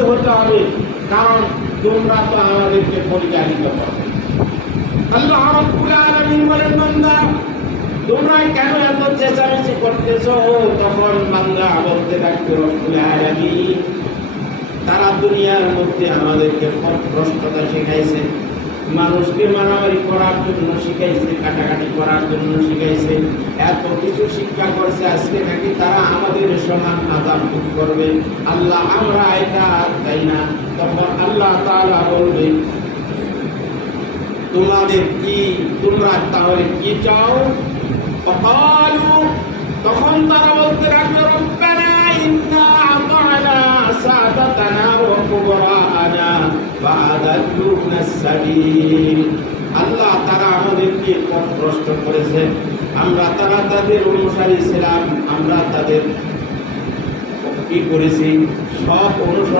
শাস্তি হতে হবে, কারণ তোমরা তো আমাদেরকে পরিচালিত করবে। আল্লাহ রাব্বুল আলামিন বলেন, বান্দা তোমরা কেন এত চেঁচামেচি করতেছো? তখন বান্দা বলতে থাকবে, রব্বুল আলামিন তারা দুনিয়ার মধ্যে আমাদেরকে পথভ্রষ্টতা শিখাইছে, মানুষকে মারামারি করার জন্য শিখাইছে, কাটাকাটি করার জন্য শিখাইছে, এত কিছু শিক্ষা করছে, আজকে নাকি তারা আমাদের সমান আযাব ভোগ করবে। আল্লাহ আমরা এটা চাই না। তখন আল্লাহ তাআলা বলবে, তোমাদের কি, তোমরা তাহলে কি চাও? ফাকালু, তখন তারা বলতে লাগলো, রব্বানা ইন্না আতা'না সাদাতানা ওয়া কুবরা'ানা ফাআদাল্লুনা সাবিল। আল্লাহ তারা আমাদেরকে পথভ্রষ্ট করেছে, আমরা তাদের অনুসারী ছিলাম, আমরা তাদের কি করেছি, সব অনুসরণ